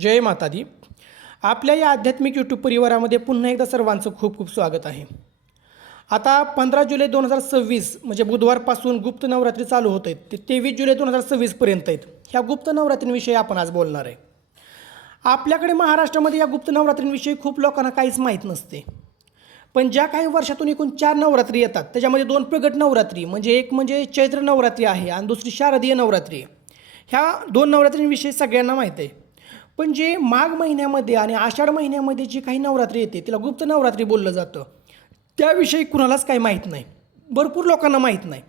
जय माता दी. आपल्या या आध्यात्मिक यूट्यूब परिवारामध्ये पुन्हा एकदा सर्वांचं खूप खूप स्वागत आहे. आता 15 जुलै 2026 म्हणजे बुधवारपासून गुप्त नवरात्री चालू होत आहेत ते 23 जुलै 2026पर्यंत आहेत. ह्या गुप्त नवरात्रींविषयी आपण आज बोलणार आहे. आपल्याकडे महाराष्ट्रामध्ये या गुप्त नवरात्रींविषयी खूप लोकांना काहीच माहीत नसते. पण ज्या काही वर्षातून एकूण 4 नवरात्री येतात त्याच्यामध्ये 2 प्रगट नवरात्री म्हणजे एक म्हणजे चैत्र नवरात्री आहे आणि दुसरी शारदीय नवरात्री आहे. ह्या 2 नवरात्रींविषयी सगळ्यांना माहीत आहे. पण जे माघ महिन्यामध्ये आणि आषाढ महिन्यामध्ये जी काही नवरात्री येते तिला गुप्त नवरात्री बोललं जातं. त्याविषयी कुणालाच काही माहीत नाही. भरपूर लोकांना माहीत नाही.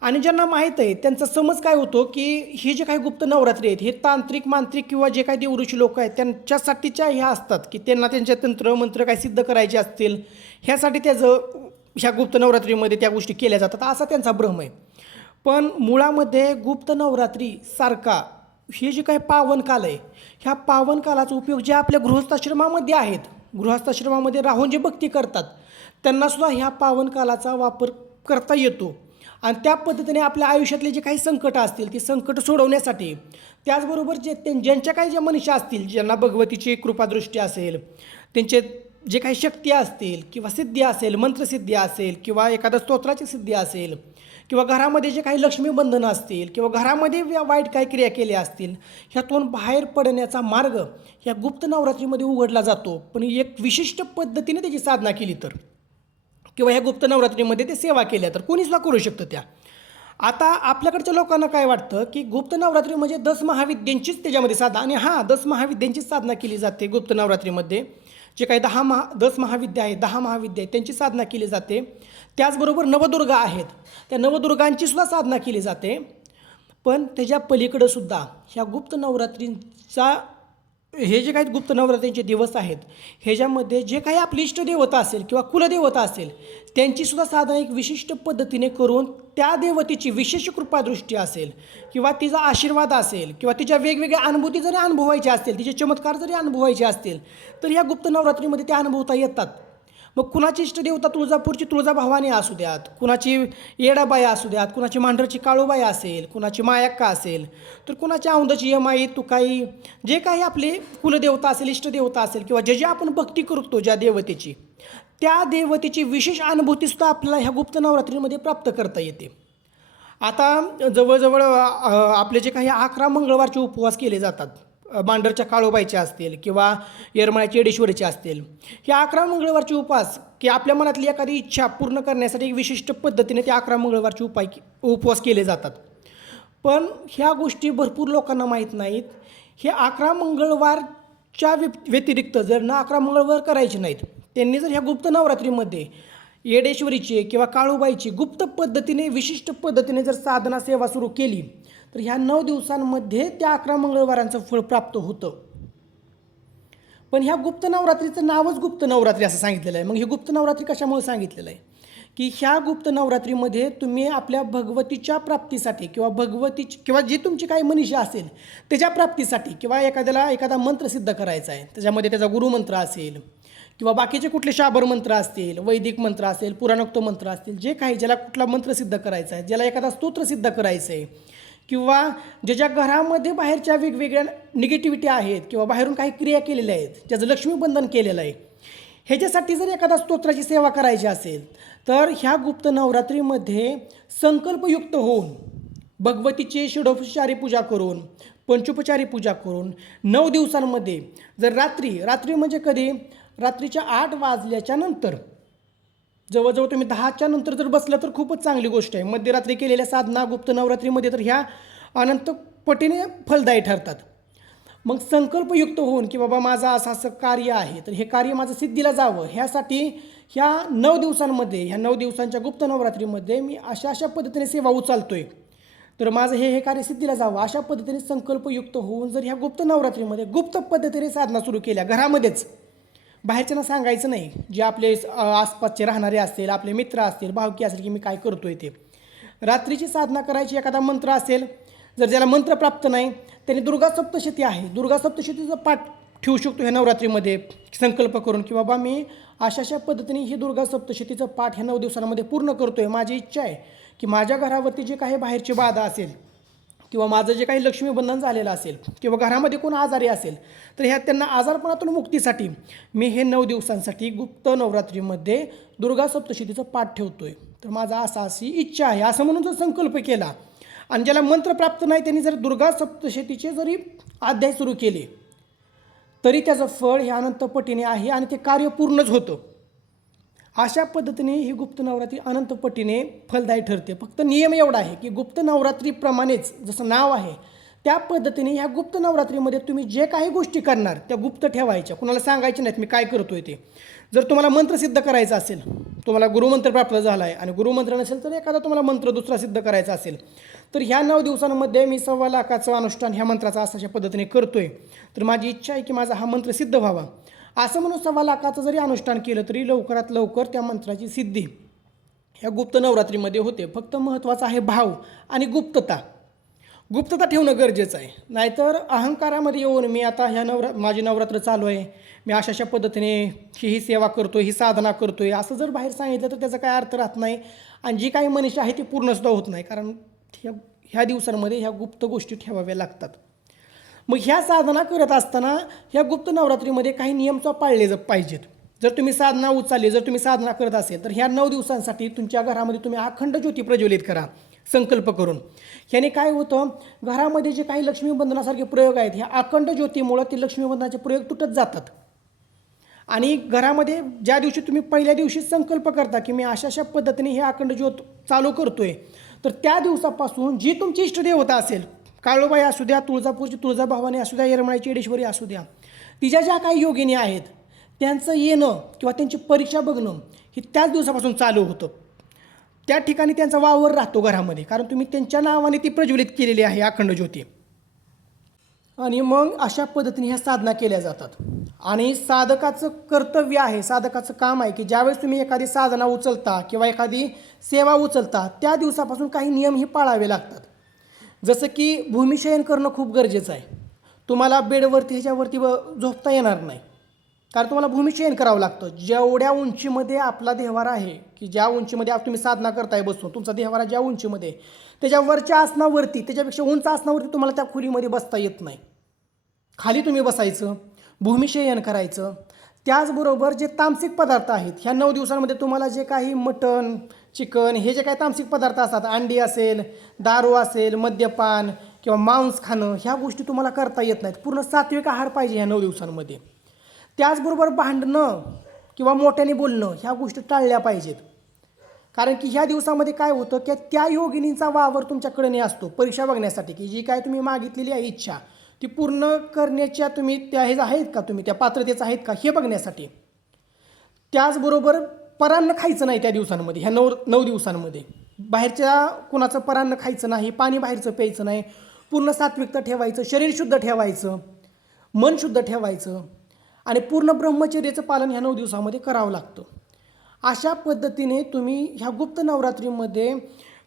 आणि ज्यांना माहीत आहे त्यांचा समज काय होतो की ही जे काही गुप्त नवरात्री आहेत हे तांत्रिक मांत्रिक किंवा जे काही देवऋषी लोक आहेत त्यांच्यासाठीच्या ह्या असतात की त्यांना त्यांच्या तंत्र मंत्र काय सिद्ध करायचे असतील ह्यासाठी ह्या गुप्त नवरात्रीमध्ये त्या गोष्टी केल्या जातात असा त्यांचा भ्रम आहे. पण मुळामध्ये गुप्त नवरात्री सारखा हे जे काही पावनकाल आहे ह्या पावनकालाचा उपयोग जे आपल्या गृहस्थाश्रमामध्ये आहेत गृहस्थाश्रमामध्ये राहून जे भक्ती करतात त्यांनासुद्धा ह्या पावनकालाचा वापर करता येतो. आणि त्या पद्धतीने आपल्या आयुष्यातले जे काही संकटं असतील ती संकटं सोडवण्यासाठी त्याचबरोबर ज्यांच्या काही ज्या मनीषा असतील ज्यांना भगवतीची कृपादृष्टी असेल त्यांचे जे काही शक्ती असतील किंवा सिद्धी असेल मंत्रसिद्धी असेल किंवा एखाद्या स्तोत्राची सिद्धी असेल किंवा घरामध्ये जे काही लक्ष्मीबंधनं असतील किंवा घरामध्ये वाईट काही क्रिया केल्या असतील ह्यातून बाहेर पडण्याचा मार्ग ह्या गुप्त नवरात्रीमध्ये उघडला जातो. पण एक विशिष्ट पद्धतीने त्याची साधना केली तर किंवा ह्या गुप्त नवरात्रीमध्ये ते सेवा केल्या तर कोणीसुद्धा करू शकतं त्या. आता आपल्याकडच्या लोकांना काय वाटतं की गुप्त नवरात्री म्हणजे 10 महाविद्यांचीच त्याच्यामध्ये साधना आणि हां 10 महाविद्यांचीच साधना केली जाते गुप्त नवरात्रीमध्ये. जे काही 10 महाविद्या आहेत 10 महाविद्या आहेत त्यांची साधना केली जाते. त्याचबरोबर नवदुर्गा आहेत त्या नवदुर्गांचीसुद्धा साधना केली जाते. पण त्याच्या पलीकडंसुद्धा ह्या गुप्त नवरात्रींचा हे जे काही गुप्त नवरात्रींचे दिवस आहेत ह्याच्यामध्ये जे काही आपली इष्टदेवता असेल किंवा कुलदेवता असेल त्यांचीसुद्धा साधना एक विशिष्ट पद्धतीने करून त्या देवतेची विशेष कृपादृष्टी असेल किंवा तिचा आशीर्वाद असेल किंवा तिच्या वेगवेगळ्या अनुभूती जरी अनुभवायच्या असतील तिचे चमत्कार जरी अनुभवायचे असतील तर ह्या गुप्त नवरात्रीमध्ये त्या अनुभवता येतात. मग कुणाची इष्टदेवता तुळजापूरची तुळजाभवानी असू द्यात कुणाची येडाबाई असू द्यात कुणाची मांढरची काळूबाई असेल कुणाची मायाक्का असेल तर कुणाची औंदाची यमाई तुकाई जे काही आपले कुलदेवता असेल इष्टदेवता असेल किंवा जे आपण भक्ती करतो ज्या देवतेची त्या देवतेची विशेष अनुभूतीसुद्धा आपल्याला ह्या गुप्त नवरात्रीमध्ये प्राप्त करता येते. आता जवळजवळ आपले जे काही 11 मंगळवारचे उपवास केले जातात मांढरच्या काळूबाईचे असतील किंवा येरमाळ्याच्या येडेश्वरीचे असतील हे 11 मंगळवारचे उपवास की आपल्या मनातली एखादी इच्छा पूर्ण करण्यासाठी एक विशिष्ट पद्धतीने ते 11 मंगळवारचे उपवास केले जातात. पण ह्या गोष्टी भरपूर लोकांना माहीत नाहीत. हे 11 मंगळवारच्या व्यतिरिक्त जर ना 11 मंगळवार करायचे नाहीत त्यांनी जर ह्या गुप्त नवरात्रीमध्ये येडेश्वरीची किंवा काळूबाईची गुप्त पद्धतीने विशिष्ट पद्धतीने जर साधना सेवा सुरू केली तर ह्या 9 दिवसांमध्ये त्या 11 मंगळवारांचं फळ प्राप्त होतं. पण ह्या गुप्त नवरात्रीचं नावच गुप्त नवरात्री असं सांगितलेलं आहे. मग ही गुप्त नवरात्री कशामुळे सांगितलेलं आहे की ह्या गुप्त नवरात्रीमध्ये तुम्ही आपल्या भगवतीच्या प्राप्तीसाठी किंवा भगवतीची किंवा जी तुमची काही मनीषा असेल त्याच्या प्राप्तीसाठी किंवा एखादा मंत्र सिद्ध करायचा आहे त्याच्यामध्ये त्याचा गुरुमंत्र असेल किंवा बाकीचे कुठले शाबर मंत्र असतील वैदिक मंत्र असेल पुराणोक्त मंत्र असतील जे काही ज्याला कुठला मंत्र सिद्ध करायचा आहे ज्याला एखादा स्तोत्र सिद्ध करायचं आहे किंवा ज्याच्या घरामध्ये बाहेरच्या वेगवेगळ्या निगेटिव्हिटी आहेत किंवा बाहेरून काही क्रिया केलेल्या आहेत ज्याचं लक्ष्मीबंधन केलेलं आहे ह्याच्यासाठी जर एखादा स्तोत्राची सेवा करायची असेल तर ह्या गुप्त नवरात्रीमध्ये संकल्पयुक्त होऊन भगवतीची षोडोपचारी पूजा करून पंचोपचारी पूजा करून 9 दिवसांमध्ये जर रात्री म्हणजे कधी रात्रीच्या 8 वाजल्याच्या नंतर जवळजवळ तुम्ही 10च्या नंतर जर बसलं तर खूपच चांगली गोष्ट आहे. मध्यरात्री केलेल्या साधना गुप्त नवरात्रीमध्ये तर ह्या अनंत पटीने फलदायी ठरतात. मग संकल्पयुक्त होऊन की बाबा माझं असं कार्य आहे तर हे कार्य माझं सिद्धीला जावं ह्यासाठी ह्या 9 दिवसांमध्ये ह्या 9 दिवसांच्या गुप्त नवरात्रीमध्ये मी अशा पद्धतीने सेवा उचलतोय तर माझं हे कार्य सिद्धीला जावं अशा पद्धतीने संकल्पयुक्त होऊन जर ह्या गुप्त नवरात्रीमध्ये गुप्त पद्धतीने साधना सुरू केल्या घरामध्येच बाहेरच्यांना सांगायचं नाही जे आपले आसपासचे राहणारे असतील आपले मित्र असतील भावकी असेल की मी काय करतोय ते रात्रीची साधना करायची. एखादा मंत्र असेल जर ज्याला मंत्र प्राप्त नाही त्याने दुर्गा सप्तशती आहे दुर्गा सप्तशतीचा पाठ ठेवू शकतो ह्या नवरात्रीमध्ये संकल्प करून की बाबा मी अशा पद्धतीने ही दुर्गा सप्तशतीचं पाठ ह्या 9 दिवसांमध्ये पूर्ण करतोय. माझी इच्छा आहे की माझ्या घरावरती जे काही बाहेरची बाधा असेल किंवा माझं जे काही लक्ष्मीबंधन झालेलं असेल किंवा घरामध्ये कोण आजारी असेल तर ह्या त्यांना आजारपणातून मुक्तीसाठी मी हे 9 दिवसांसाठी गुप्त नवरात्रीमध्ये दुर्गा सप्तशतीचं पाठ ठेवतो आहे. तर माझा अशी इच्छा आहे असं म्हणून जर संकल्प केला आणि ज्याला मंत्र प्राप्त नाही त्यांनी जर दुर्गा सप्तशतीचे जरी अध्याय सुरू केले तरी त्याचं फळ हे अनंत पटीने आहे आणि ते कार्य पूर्णच होतं. अशा पद्धतीने ही गुप्त नवरात्री अनंत पटीने फलदायी ठरते. फक्त नियम एवढा आहे की गुप्त नवरात्रीप्रमाणेच जसं नाव आहे त्या पद्धतीने ह्या गुप्त नवरात्रीमध्ये तुम्ही जे काही गोष्टी करणार त्या गुप्त ठेवायच्या, कुणाला सांगायच्या नाहीत मी काय करतोय ते. जर तुम्हाला मंत्र सिद्ध करायचा असेल, तुम्हाला गुरुमंत्र प्राप्त झाला आहे आणि गुरुमंत्र नसेल तर एखादा तुम्हाला मंत्र दुसरा सिद्ध करायचा असेल तर ह्या 9 दिवसांमध्ये मी 1.25 लाखाचं अनुष्ठान ह्या मंत्राचा अशा पद्धतीने करतोय. तर माझी इच्छा आहे की माझा हा मंत्र सिद्ध व्हावा. असं म्हणून 1.25 लाखाचं जरी अनुष्ठान केलं तरी लवकरात लवकर त्या मंत्राची सिद्धी ह्या गुप्त नवरात्रीमध्ये होते. फक्त महत्त्वाचा आहे भाव आणि गुप्तता ठेवणं गरजेचं आहे. नाहीतर अहंकारामध्ये येऊन मी आता ह्या माझी नवरात्र चालू आहे, मी अशा पद्धतीने ही सेवा करतो, ही साधना करतो आहे असं जर बाहेर सांगितलं तर त्याचा काय अर्थ राहत नाही आणि जी काही मनीषा आहे ती पूर्णसुद्धा होत नाही. कारण ह्या दिवसांमध्ये ह्या गुप्त गोष्टी ठेवाव्या लागतात. मग ह्या साधना करत असताना ह्या गुप्त नवरात्रीमध्ये काही नियम पाळले पाहिजेत. जर तुम्ही साधना उचलली, जर तुम्ही साधना करत असेल तर ह्या 9 दिवसांसाठी तुमच्या घरामध्ये तुम्ही अखंड ज्योती प्रज्वलित करा संकल्प करून. ह्याने काय होतं, घरामध्ये जे काही लक्ष्मीबंधनासारखे प्रयोग आहेत ह्या अखंड ज्योतीमुळं ते लक्ष्मीबंधनाचे प्रयोग तुटत जातात. आणि घरामध्ये ज्या दिवशी तुम्ही पहिल्या दिवशी संकल्प करता की मी अशा पद्धतीने हे अखंड ज्योत चालू करतोय तर त्या दिवसापासून जी तुमची इष्टदेवता असेल, काळूबाई असू द्या, तुळजापूरची तुळजाभवानी असू द्या, येरमाळ्याची येडेश्वरी असू द्या, तिच्या ज्या काही योगिनी आहेत त्यांचं येणं किंवा त्यांची परीक्षा बघणं ही त्याच दिवसापासून चालू होतं. त्या ठिकाणी त्यांचा वावर राहतो घरामध्ये, कारण तुम्ही त्यांच्या नावाने ती प्रज्वलित केलेली आहे अखंड ज्योती. आणि मग अशा पद्धतीने ह्या साधना केल्या जातात. आणि साधकाचं कर्तव्य आहे, साधकाचं काम आहे की ज्यावेळेस तुम्ही एखादी साधना उचलता किंवा एखादी सेवा उचलता त्या दिवसापासून काही नियमही पाळावे लागतात. जसं की भूमिशयन करणं खूप गरजेचं आहे. तुम्हाला बेडवरती ह्याच्यावरती झोपता येणार नाही, कारण तुम्हाला भूमिशयन करावं लागतं. जेवढ्या उंचीमध्ये आपला देव्हारा आहे की ज्या उंचीमध्ये तुम्ही साधना करताय बसून, तुमचा देव्हारा ज्या उंचीमध्ये त्याच्यावरच्या आसनावरती, त्याच्यापेक्षा उंच आसनावरती तुम्हाला त्या खोलीमध्ये बसता येत नाही. खाली तुम्ही बसायचं, भूमिशयन करायचं. त्याचबरोबर जे तामसिक पदार्थ आहेत ह्या 9 दिवसांमध्ये तुम्हाला जे काही मटण, चिकन हे जे काही तामसिक पदार्थ असतात, अंडी असेल, दारू असेल, मद्यपान किंवा मांस खाणं ह्या गोष्टी तुम्हाला करता येत नाहीत. पूर्ण सात्विक आहार पाहिजे ह्या 9 दिवसांमध्ये. त्याचबरोबर भांडणं किंवा मोठ्याने बोलणं ह्या गोष्टी टाळल्या पाहिजेत. कारण की ह्या दिवसामध्ये काय होतं की त्या योगिनींचा वावर तुमच्याकडे असतो परीक्षा बघण्यासाठी की जी काय तुम्ही मागितलेली आहे इच्छा ती पूर्ण करण्याच्या तुम्ही त्या हे आहेत का, तुम्ही त्या पात्रतेचं आहेत का हे बघण्यासाठी. त्याचबरोबर परान्न खायचं नाही त्या दिवसांमध्ये, ह्या 9 दिवसांमध्ये बाहेरच्या कुणाचं परान्न खायचं नाही, पाणी बाहेरचं प्यायचं नाही, पूर्ण सात्विकता ठेवायचं, शरीर शुद्ध ठेवायचं, मन शुद्ध ठेवायचं आणि पूर्ण ब्रह्मचर्याचं पालन ह्या 9 दिवसामध्ये करावं लागतं. अशा पद्धतीने तुम्ही ह्या गुप्त नवरात्रीमध्ये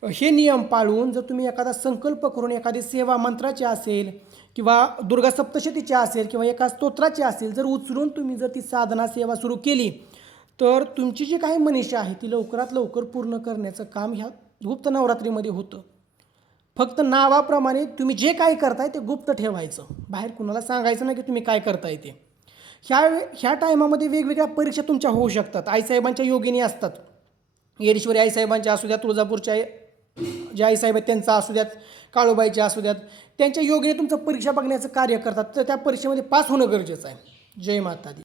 हे नियम पाळून जर तुम्ही एखादा संकल्प करून एखादी सेवा मंत्राची असेल किंवा दुर्गा सप्तशतीची असेल किंवा एका स्तोत्राची असेल जर उचलून तुम्ही जर ती साधना सेवा सुरू केली तर तुमची जी काही मनीषा आहे ती लवकरात लवकर पूर्ण करण्याचं काम ह्या गुप्त नवरात्रीमध्ये होतं. फक्त नावाप्रमाणे तुम्ही जे काही करताय ते गुप्त ठेवायचं, बाहेर कुणाला सांगायचं नाही की तुम्ही काय करताय ते. ह्या टायमामध्ये वेगवेगळ्या परीक्षा तुमच्या होऊ शकतात. आईसाहेबांच्या योगिनी असतात, येडेश्वरी आईसाहेबांच्या असू द्या, तुळजापूरच्या ज्या आईसाहेब आहेत त्यांचा असू द्यात, काळूबाईच्या असू द्यात, त्यांच्या योगिनी तुमचं परीक्षा बघण्याचं कार्य करतात. तर त्या परीक्षेमध्ये पास होणं गरजेचं आहे. जय माता दी.